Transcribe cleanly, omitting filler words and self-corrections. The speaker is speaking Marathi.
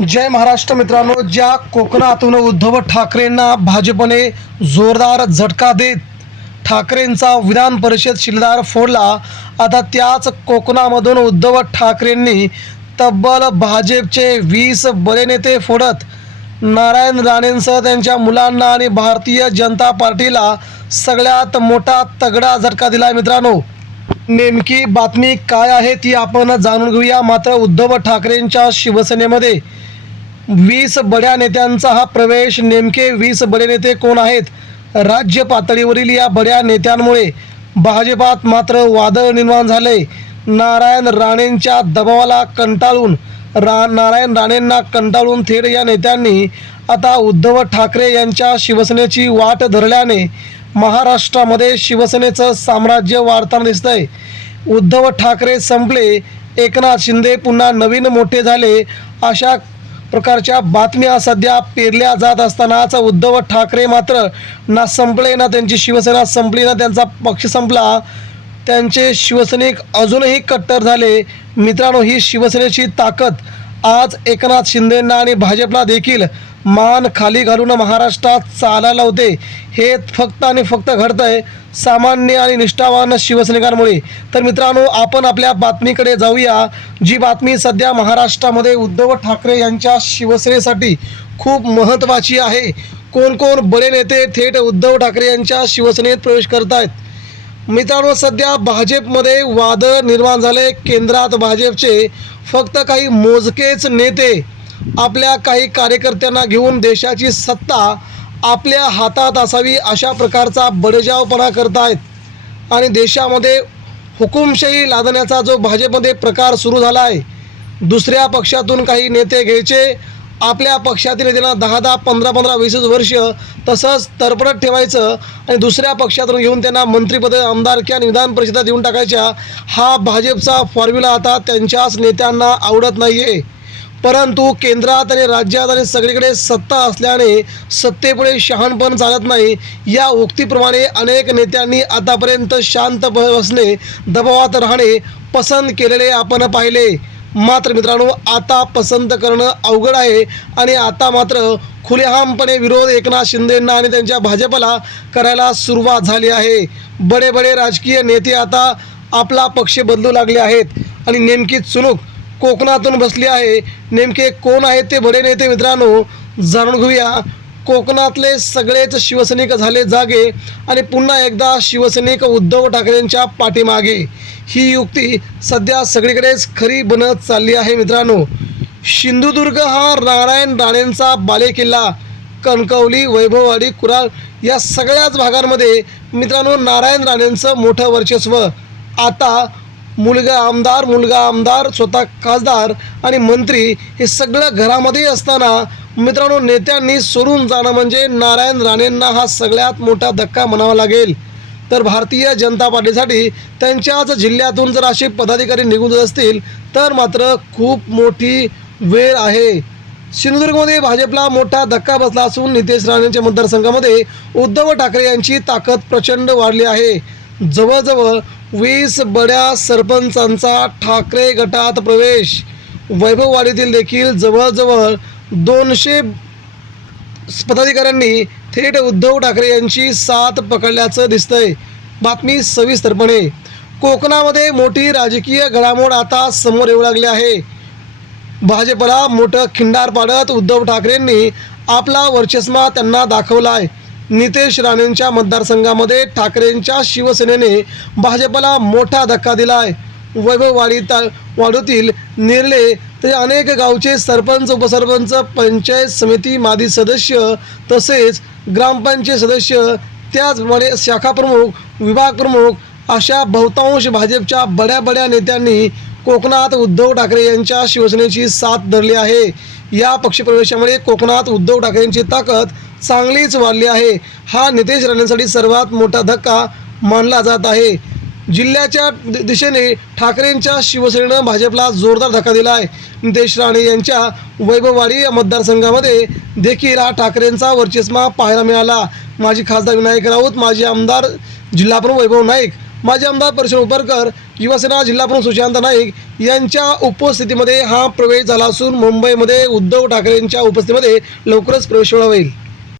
जय महाराष्ट्र मित्रांनो, ज्या कोकणातून उद्धव ठाकरेंना भाजपने जोरदार झटका देत ठाकरेंचा विधान परिषद शिलेदार फोडला, आता त्याच कोकणामधून उद्धव ठाकरेंनी तब्बल भाजपचे 20 बडे नेते फोडत नारायण राणेंसह त्यांच्या मुलांना आणि भारतीय जनता पार्टीला सगळ्यात मोठा तगडा झटका दिला. मित्रांनो, नेमकी बातमी काय आहे ती आपण जाणून घेऊया. मात्र उद्धव ठाकरेंच्या शिवसेनेमध्ये 20 बड्या नेत्यांचा हा प्रवेश. नेमके 20 बडे नेते कोण आहेत? राज्य पातळीवरील या बड्या नेत्यांमुळे भाजपात मात्र वादळ निर्माण झाले. नारायण राणेंच्या दबावाला कंटाळून नारायण राणेंना कंटाळून थेट या नेत्यांनी आता उद्धव ठाकरे यांच्या शिवसेनेची वाट धरल्याने महाराष्ट्रामध्ये शिवसेनेचं साम्राज्य वाढताना दिसतंय. उद्धव ठाकरे संपले, एकनाथ शिंदे पुन्हा नवीन मोठे झाले, अशा प्रकारच्या बातम्या सध्या पेरल्या जात असतानाच उद्धव ठाकरे मात्र ना संपले, ना त्यांची शिवसेना संपली, ना त्यांचा पक्ष संपला. त्यांचे शिवसैनिक अजूनही कट्टर झाले. मित्रांनो, ही शिवसेनेची ताकद आज एकनाथ शिंदेंना आणि भाजपला देखील मान खाली घालून महाराष्ट्रात चालायला होते. हे फक्त आणि फक्त घडतंय सामान्य आणि निष्ठावान शिवसैनिकांमुळे. तर मित्रांनो, आपण आपल्या बातमीकडे जाऊया, जी बातमी सध्या महाराष्ट्रामध्ये उद्धव ठाकरे यांच्या शिवसेनेसाठी खूप महत्त्वाची आहे. कोण कोण बडे नेते थेट उद्धव ठाकरे यांच्या शिवसेनेत प्रवेश करत आहेत? मित्रांनो, सध्या भाजपमध्ये वादळ निर्माण झाले. केंद्रात भाजपचे फक्त काही मोजकेच नेते आपल्या काही कार्यकर्त्यांना घेऊन देशाची सत्ता आपल्या हातात असावी अशा प्रकारचा बडजावपणा करत आहेत आणि देशामध्ये हुकुमशाही लादण्याचा जो भाजपमध्ये प्रकार सुरू झाला आहे. दुसऱ्या पक्षातून काही नेते घ्यायचे, आपल्या पक्षातील नेत्यांना 10-10, 15-15, 20 वर्ष तसंच तरपडत ठेवायचं आणि दुसऱ्या पक्षातून घेऊन त्यांना मंत्रिपद, आमदारकी आणि विधान परिषदा देऊन टाकायच्या. हा भाजपचा फॉर्म्युला आता त्यांच्याच नेत्यांना आवडत नाही आहे. परंतु केंद्रात आणि राज्यात आणि सगळीकडे सत्ता असल्याने सत्तेपुढे शहाणपण चालत नाही, या उक्तीप्रमाणे अनेक नेत्यांनी आतापर्यंत शांत बसणे, दबावात राहणे पसंत केलेले आपण पाहिले. मात्र मित्रांनो, आता पसंत करणं अवघड आहे आणि आता मात्र खुलेआमपणे विरोध एकनाथ शिंदेंना आणि त्यांच्या भाजपला करायला सुरुवात झाली आहे. बडे बडे राजकीय नेते आता आपला पक्ष बदलू लागले आहेत आणि नेमकी चुणूक कोकणातून बसली आहे. नेमके कोण आहेत ते बडे नेते? मित्रांनो, जाणून घेऊया. कोकणातले सगळेच शिवसैनिक झाले जागे आणि पुन्हा एकदा शिवसैनिक उद्धव ठाकरेंच्या पाठीमागे. ही युक्ती सध्या सगळीकडेच खरी बनत चालली आहे. मित्रांनो, सिंधुदुर्ग हा नारायण राणेंचा बालेकिल्ला. कणकवली, वैभववाडी, कुराल या सगळ्याच भागांमध्ये मित्रांनो नारायण राणेंचं मोठं वर्चस्व. आता मुलगा आमदार, स्वतः खासदार आणि मंत्री हे सगळं घरामध्ये असताना मित्रांनो नेत्यांनी सोडून जाणं म्हणजे नारायण राणेंना हा सगळ्यात मोठा धक्का म्हणावा लागेल. तर भारतीय जनता पार्टीसाठी त्यांच्याच जिल्ह्यातून जर असे पदाधिकारी निघून जात असतील तर मात्र खूप मोठी वेळ आहे. सिंधुदुर्गमध्ये भाजपला मोठा धक्का बसला असून नितेश राणेंच्या मतदारसंघामध्ये उद्धव ठाकरे यांची ताकद प्रचंड वाढली आहे. जवळजवळ 20 बड्या सरपंचांचा ठाकरे गटात प्रवेश. वैभववाडीतील देखील जवळजवळ 200 पदाधिकाऱ्यांनी थेट उद्धव ठाकरे यांची साथ पकडल्याचं दिसतंय. बातमी सविस्तरपणे. कोकणामध्ये मोठी राजकीय घडामोड आता समोर येऊ लागली आहे. भाजपला मोठं खिंडार पाडत उद्धव ठाकरेंनी आपला वर्चस्व त्यांना दाखवला आहे. नितेश राणेंच्या मतदारसंघामध्ये ठाकरेंच्या शिवसेनेने भाजपला मोठा धक्का दिला आहे. वाडीतील निर्ले ते अनेक गावचे सरपंच, उपसरपंच, पंचायत समिती माजी सदस्य तसेच ग्रामपंचायत सदस्य, त्याचप्रमाणे शाखा प्रमुख, विभाग प्रमुख अशा बहुतांश भाजपच्या बड्या नेत्यांनी कोकणात उद्धव ठाकरे यांच्या शिवसेनेची साथ धरली आहे. या पक्षप्रवेशामुळे कोकणात उद्धव ठाकरेंची ताकद चांगलीच वाढली आहे. हा नितेश राणेंसाठी सर्वात मोठा धक्का मानला जात आहे. जिल्ह्याच्या दिशेने ठाकरेंच्या शिवसेनेनं भाजपला जोरदार धक्का दिला आहे. नितेश राणे यांच्या वैभववाडी मतदारसंघामध्ये देखील हा ठाकरेंचा वर्चस्व पाहायला मिळाला. माजी खासदार विनायक राऊत, माजी आमदार जिल्हाप्रमुख वैभव नाईक माजी आमदार परशुराम उपरकर, युवासेना जिल्हा प्रमुख सुशांत नाईक यांच्या उपस्थितीमध्ये हा प्रवेश झाला असून मुंबईमध्ये उद्धव ठाकरेंच्या उपस्थितीमध्ये लवकरच प्रवेश सोहळा होईल.